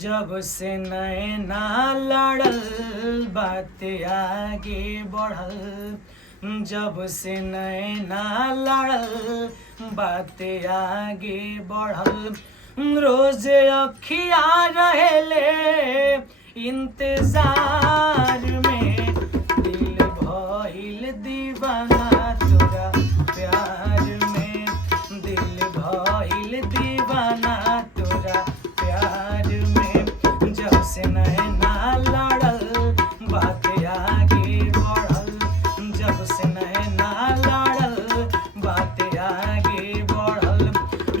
जब से नैना लड़ल बात आगे बढ़ल। जब से नैना लड़ल बात आगे बढ़ल। रोज अखिया रहेले इंतजार में। दिल भइल दीवाना तोरा प्यार में। दिल भइल दीवाना तोरा प्यार में। जब से नैना लड़ल बात आगे बढ़ल। जब से नैना लड़ल बात आगे बढ़ल।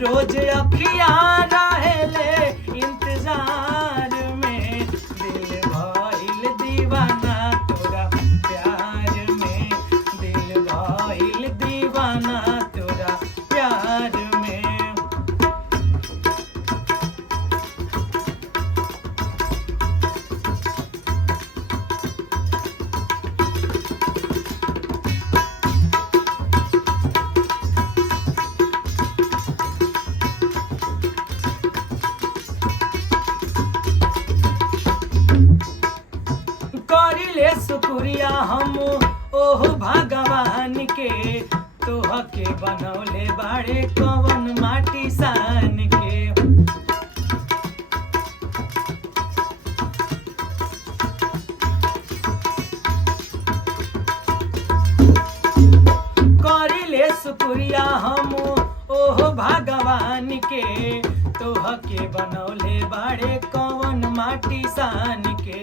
रोज अखिया रहेले इंतजार में। दिल भइल दीवाना तोरा प्यार में। दिल भइल दीवाना तोरा प्यार में। करिले शुक्रिया हम ओह भगवान के। तोहके बनौले बाड़े कवन माटी सान के। करिले शुक्रिया हम ओह भगवान के। तोहके बनौले बाड़े कवन माटी सान के।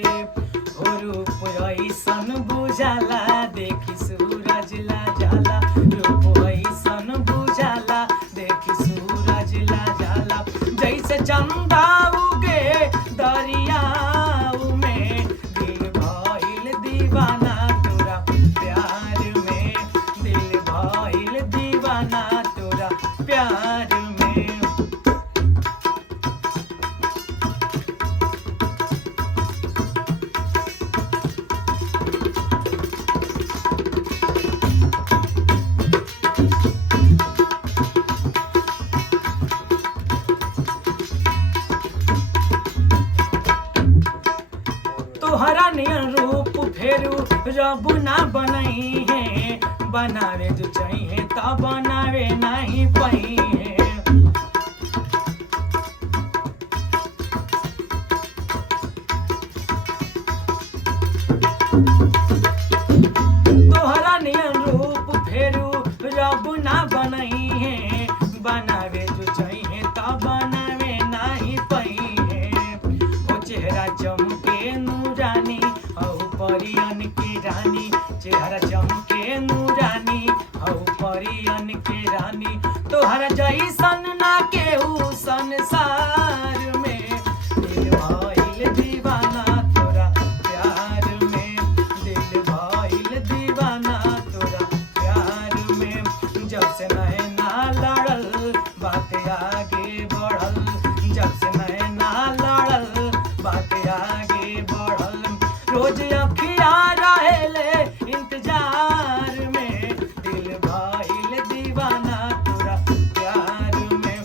रूप ऐसन बुझाला देखी सूरज ला जाला। रूप ऐसन बुझाला देखी सूरज ला जाला। जैसे चंदा उगे दरियाऊ में। दिल भइल दीवाना तोरा प्यार में। दिल भइल दीवाना तोरा प्यार में। तोहरा नियन रूप फेरू रब ना बनई है। बनावे जो चाहिए तो बनावे नहीं पई है। तोहरा नियन रूप फेरू रब ना बनई है। बनावे जो चाहिए तो बनावे नहीं पई है। वो चेहरा चमके नूरानी हौ परियन के रानी। चेहरा चमके नूरानी हौ परियन के रानी। तोहरा जैसन ना केहू संसार में। दिल भइल दीवाना तोरा प्यार में। दिल भइल दीवाना तोरा प्यार में। जब से नैना लड़ल बात आगे बढ़ल। जब से नैना लड़ल बात आगे बढ़ल। रोज अखिया रहेले इंतजार में। दिल भइल दीवाना तोरा प्यार में।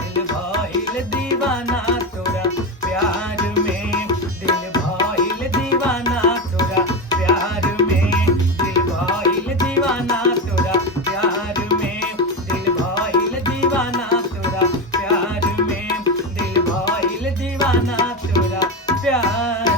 दिल भइल दीवाना तोरा प्यार में। दिल भइल दीवाना तोरा प्यार में। दिल भइल दीवाना तोरा प्यार में। दिल भइल दीवाना तोरा प्यार में। दिल भइल दीवाना तोरा प्यार।